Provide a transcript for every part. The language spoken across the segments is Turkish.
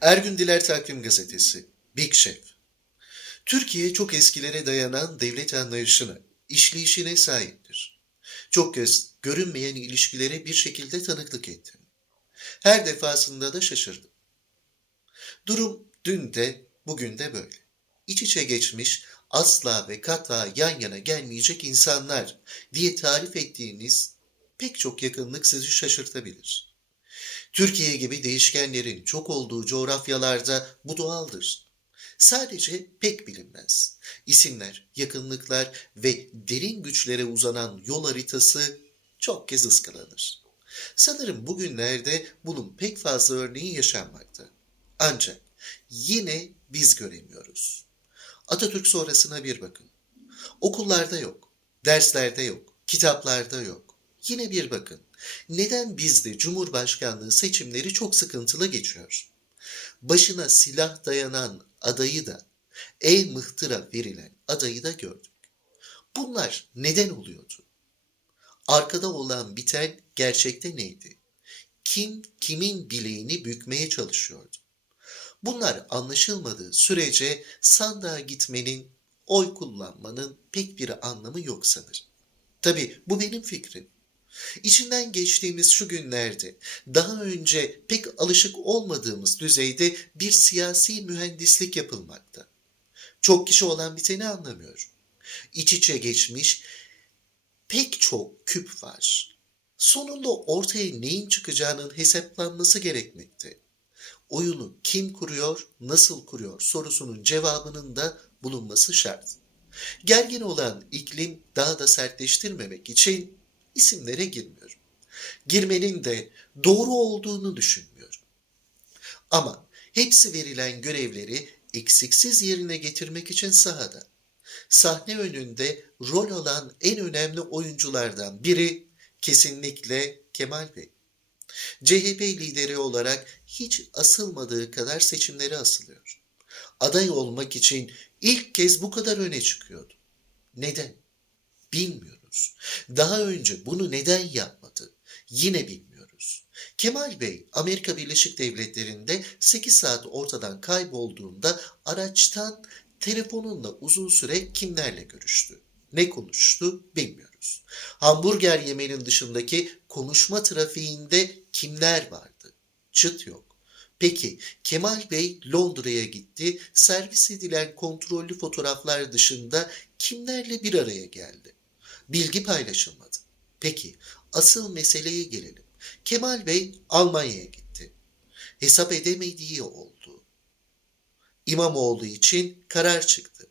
Ergün Diler Takvim Gazetesi, Big Chef. Türkiye çok eskilere dayanan devlet anlayışına, işleyişine sahiptir. Çok kez görünmeyen ilişkilere bir şekilde tanıklık ettim. Her defasında da şaşırdım. Durum dün de bugün de böyle. İç içe geçmiş, asla ve kata yan yana gelmeyecek insanlar diye tarif ettiğiniz pek çok yakınlık sizi şaşırtabilir. Türkiye gibi değişkenlerin çok olduğu coğrafyalarda bu doğaldır. Sadece pek bilinmez. İsimler, yakınlıklar ve derin güçlere uzanan yol haritası çok kez ıskalanır. Sanırım bugünlerde bunun pek fazla örneği yaşanmakta. Ancak yine biz göremiyoruz. Atatürk sonrasına bir bakın. Okullarda yok, derslerde yok, kitaplarda yok. Yine bir bakın. Neden bizde Cumhurbaşkanlığı seçimleri çok sıkıntılı geçiyor? Başına silah dayanan adayı da, el mıhtıra verilen adayı da gördük. Bunlar neden oluyordu? Arkada olan biten gerçekte neydi? Kim kimin bileğini bükmeye çalışıyordu? Bunlar anlaşılmadığı sürece sandığa gitmenin, oy kullanmanın pek bir anlamı yok sanırım. Tabii bu benim fikrim. İçinden geçtiğimiz şu günlerde daha önce pek alışık olmadığımız düzeyde bir siyasi mühendislik yapılmakta. Çok kişi olan biteni anlamıyorum. İç içe geçmiş pek çok küp var. Sonunda ortaya neyin çıkacağının hesaplanması gerekmekte. Oyunu kim kuruyor, nasıl kuruyor sorusunun cevabının da bulunması şart. Gergin olan iklim daha da sertleştirmemek için isimlere girmiyorum. Girmenin de doğru olduğunu düşünmüyorum. Ama hepsi verilen görevleri eksiksiz yerine getirmek için sahada. Sahne önünde rol alan en önemli oyunculardan biri kesinlikle Kemal Bey. CHP lideri olarak hiç asılmadığı kadar seçimlere asılıyor. Aday olmak için ilk kez bu kadar öne çıkıyordu. Neden? Bilmiyoruz. Daha önce bunu neden yapmadı? Yine bilmiyoruz. Kemal Bey Amerika Birleşik Devletleri'nde 8 saat ortadan kaybolduğunda araçtan telefonunla uzun süre kimlerle görüştü? Ne konuştu bilmiyoruz. Hamburger yemenin dışındaki konuşma trafiğinde kimler vardı? Çıt yok. Peki Kemal Bey Londra'ya gitti. Servis edilen kontrollü fotoğraflar dışında kimlerle bir araya geldi? Bilgi paylaşılmadı. Peki asıl meseleye gelelim. Kemal Bey Almanya'ya gitti. Hesap edemediği oldu. İmamoğlu için karar çıktı.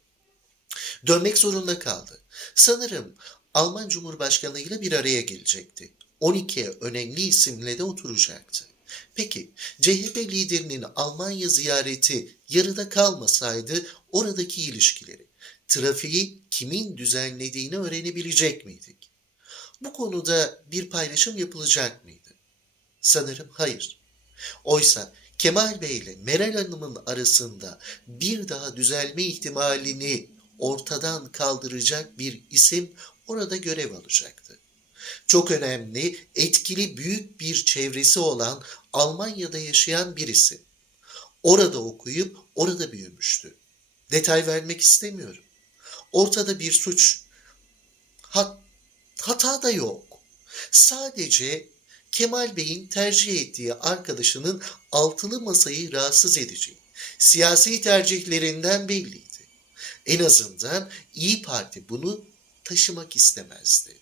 Dönmek zorunda kaldı. Sanırım Alman Cumhurbaşkanı ile bir araya gelecekti. 12 önemli isimle de oturacaktı. Peki CHP liderinin Almanya ziyareti yarıda kalmasaydı oradaki ilişkileri, trafiği kimin düzenlediğini öğrenebilecek miydik? Bu konuda bir paylaşım yapılacak mıydı? Sanırım hayır. Oysa Kemal Bey ile Meral Hanım'ın arasında bir daha düzelme ihtimalini ortadan kaldıracak bir isim orada görev alacaktı. Çok önemli, etkili büyük bir çevresi olan Almanya'da yaşayan birisi. Orada okuyup orada büyümüştü. Detay vermek istemiyorum. Ortada bir suç, hat, hata da yok. Sadece Kemal Bey'in tercih ettiği arkadaşının altılı masayı rahatsız edici siyasi tercihlerinden belliydi. En azından İyi Parti bunu taşımak istemezdi.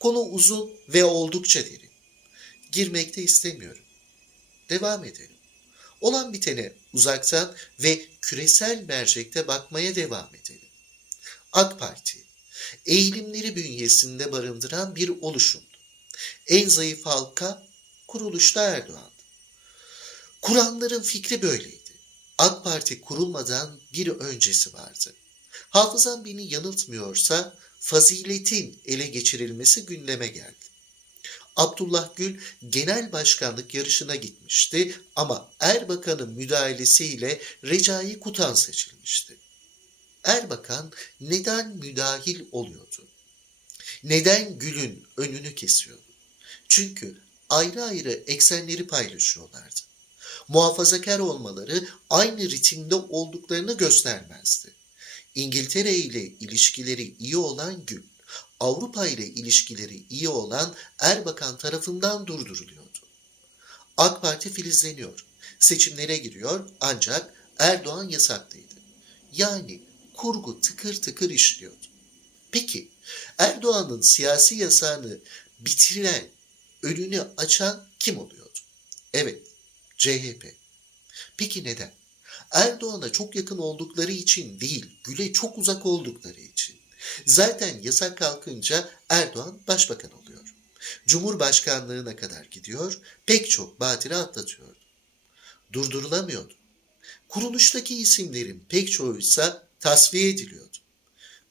Konu uzun ve oldukça derin. Girmekte istemiyorum. Devam edelim. Olan bitene uzaktan ve küresel mercekte bakmaya devam edelim. AK Parti, eğilimleri bünyesinde barındıran bir oluşumdu. En zayıf halka kuruluşta Erdoğan'dı. Kuranların fikri böyleydi. AK Parti kurulmadan bir öncesi vardı. Hafızam beni yanıltmıyorsa faziletin ele geçirilmesi gündeme geldi. Abdullah Gül genel başkanlık yarışına gitmişti ama Erbakan'ın müdahalesiyle Recai Kutan seçilmişti. Erbakan neden müdahil oluyordu? Neden Gül'ün önünü kesiyordu? Çünkü ayrı ayrı eksenleri paylaşıyorlardı. muhafazakar olmaları aynı ritimde olduklarını göstermezdi. İngiltere ile ilişkileri iyi olan Gül, Avrupa ile ilişkileri iyi olan Erbakan tarafından durduruluyordu. AK Parti filizleniyor, seçimlere giriyor ancak Erdoğan yasaklıydı. Yani kurgu tıkır tıkır işliyordu. Peki Erdoğan'ın siyasi yasağını bitiren, önünü açan kim oluyordu? Evet, CHP. Peki neden? Erdoğan'a çok yakın oldukları için değil, Gül'e çok uzak oldukları için. Zaten yasak kalkınca Erdoğan başbakan oluyor. Cumhurbaşkanlığına kadar gidiyor, pek çok batire atlatıyor. Durdurulamıyordu. Kuruluştaki isimlerin pek çoğuysa tasfiye ediliyordu.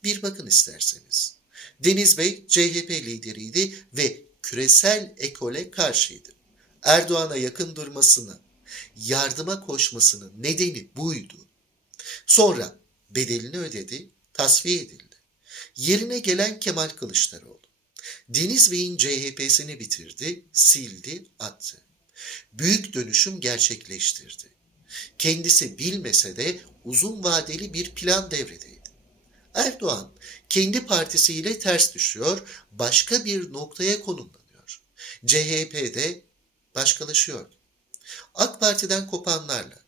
Bir bakın isterseniz. Deniz Bey CHP lideriydi ve küresel ekole karşıydı. Erdoğan'a yakın durmasını, yardıma koşmasının nedeni buydu. Sonra bedelini ödedi, tasfiye edildi. Yerine gelen Kemal Kılıçdaroğlu. Deniz Bey'in CHP'sini bitirdi, sildi, attı. Büyük dönüşüm gerçekleştirdi. Kendisi bilmese de uzun vadeli bir plan devredeydi. Erdoğan kendi partisiyle ters düşüyor, başka bir noktaya konumlanıyor. CHP'de başkalaşıyordu. AK Parti'den kopanlarla,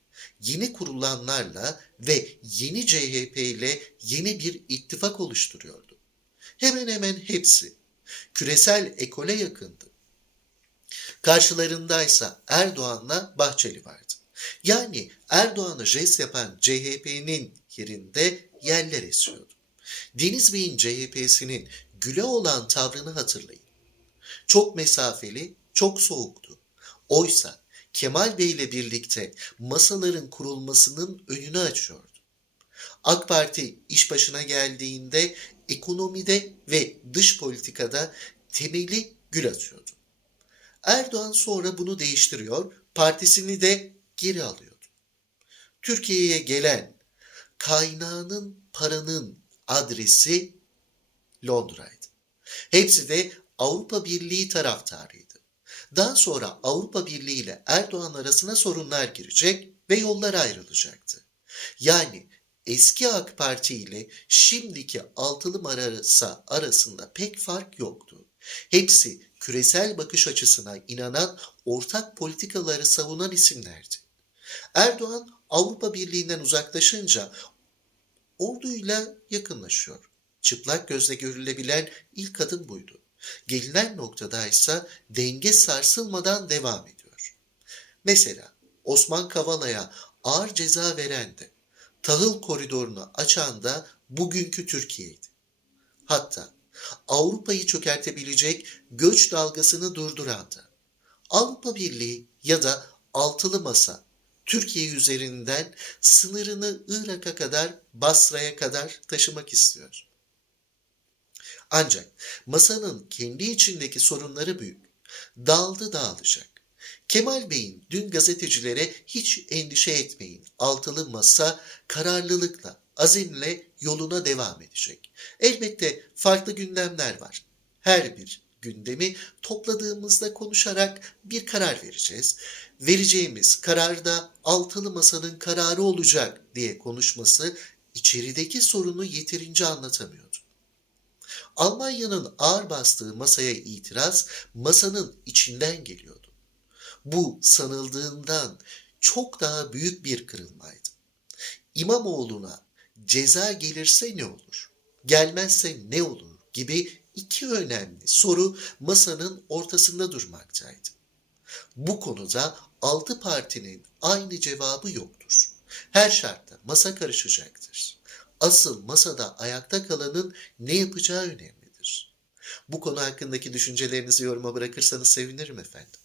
yeni kurulanlarla ve yeni CHP ile yeni bir ittifak oluşturuyordu. Hemen hemen hepsi küresel ekole yakındı. Karşılarındaysa Erdoğan'la Bahçeli vardı. Yani Erdoğan'a jest yapan CHP'nin yerinde yerler esiyordu. Deniz Bey'in CHP'sinin Gül'e olan tavrını hatırlayın. Çok mesafeli, çok soğuktu. Oysa Kemal Bey ile birlikte masaların kurulmasının önünü açıyordu. AK Parti iş başına geldiğinde ekonomide ve dış politikada temeli gül atıyordu. Erdoğan sonra bunu değiştiriyor, partisini de geri alıyordu. Türkiye'ye gelen kaynağının, paranın adresi Londra'ydı. Hepsi de Avrupa Birliği taraftarıydı. Daha sonra Avrupa Birliği ile Erdoğan arasına sorunlar girecek ve yollar ayrılacaktı. Yani eski AK Parti ile şimdiki altılı marasa arasında pek fark yoktu. Hepsi küresel bakış açısına inanan ortak politikaları savunan isimlerdi. Erdoğan Avrupa Birliği'nden uzaklaşınca orduyla yakınlaşıyor. Çıplak gözle görülebilen ilk adım buydu. Gelinen noktada ise denge sarsılmadan devam ediyor. Mesela Osman Kavala'ya ağır ceza veren de, tahıl koridorunu açan da bugünkü Türkiye'ydi. Hatta Avrupa'yı çökertebilecek göç dalgasını durduran da Avrupa Birliği ya da Altılı Masa Türkiye üzerinden sınırını Irak'a kadar, Basra'ya kadar taşımak istiyor. Ancak masanın kendi içindeki sorunları büyük. Dağıldı dağılacak. Kemal Bey'in dün gazetecilere hiç endişe etmeyin. Altılı masa kararlılıkla, azimle yoluna devam edecek. Elbette farklı gündemler var. Her bir gündemi topladığımızda konuşarak bir karar vereceğiz. Vereceğimiz kararda altılı masanın kararı olacak diye konuşması içerideki sorunu yeterince anlatamıyordu. Almanya'nın ağır bastığı masaya itiraz masanın içinden geliyordu. Bu sanıldığından çok daha büyük bir kırılmaydı. İmamoğlu'na ceza gelirse ne olur? Gelmezse ne olur? gibi iki önemli soru masanın ortasında durmaktaydı. Bu konuda altı partinin aynı cevabı yoktur. Her şartta masa karışacaktır. Asıl masada ayakta kalanın ne yapacağı önemlidir. Bu konu hakkındaki düşüncelerinizi yoruma bırakırsanız sevinirim efendim.